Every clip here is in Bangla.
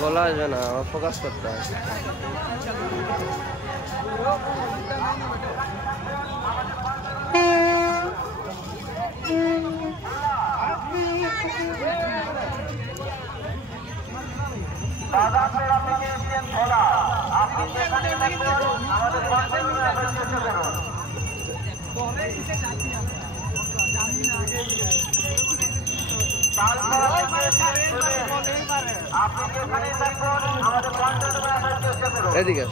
বলা আসবে না, ফোকাস করতে হয়। এদিকে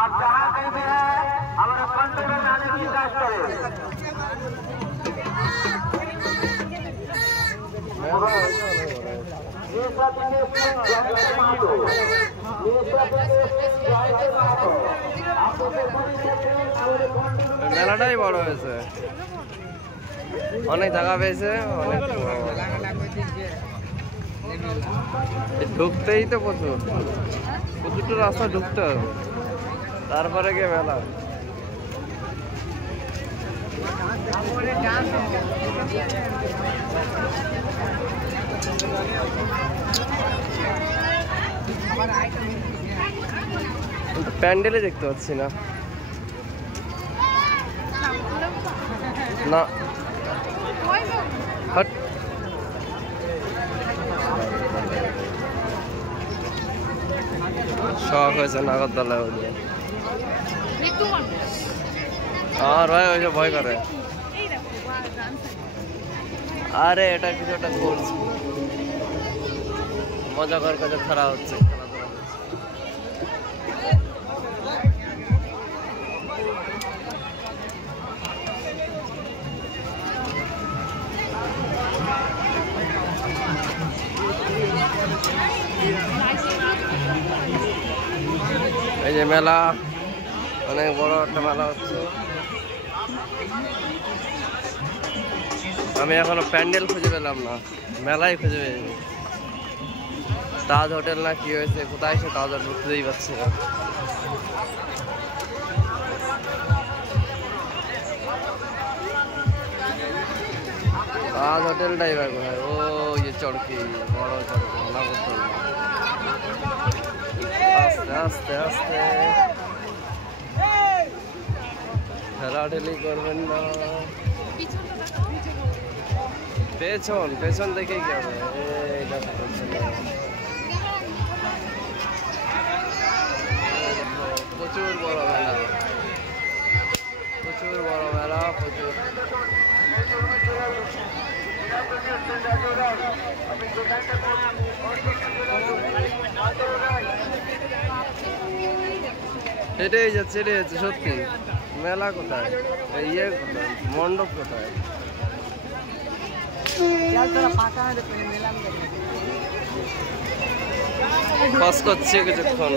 आप जहाँ कहीं भी है हमारे पंडित में आने की कोशिश करें। মেলাটাই বড় হয়েছে, অনেক জায়গা পেয়েছে, অনেক ঢুকতেই তো প্রচুর রাস্তা ঢুকতে হবে, তারপরে গিয়ে মেলা। প্যান্ডেলে দেখতে পাচ্ছি না, না শখ হয়েছে নাগরদোলায় উঠে। আমার ভাই ওই যে ভয় করে, আরে এটা কিছু একটা করছে, মজা করার কাছে খারাপ হচ্ছে। এই যে মেলা, অনেক বড় একটা মেলা হচ্ছে। আমি এখনো প্যান্ডেল খুঁজে পেলাম না, মেলাই খুঁজে পেয়েছি। তাজ হোটেল না কি হয়েছে, কোথায় সে তাজ হোটেল খুঁজেই পাচ্ছি না। তাজ হোটেলটাই বা কোথায়? ও যে চড়কি, বড় চড়কি, আস্তে আস্তে আস্তে ঠেলাঠেলি করবেন না, পেছন দেখেই কি হবে। প্রচুর বড় মেলা, প্রচুর বড় মেলা, প্রচুর। এটাই যাচ্ছে সত্যি। মেলা কোথায়, ইয়ে কোথায়, মণ্ডপ কোথায়? পাস করছে কিছুক্ষণ।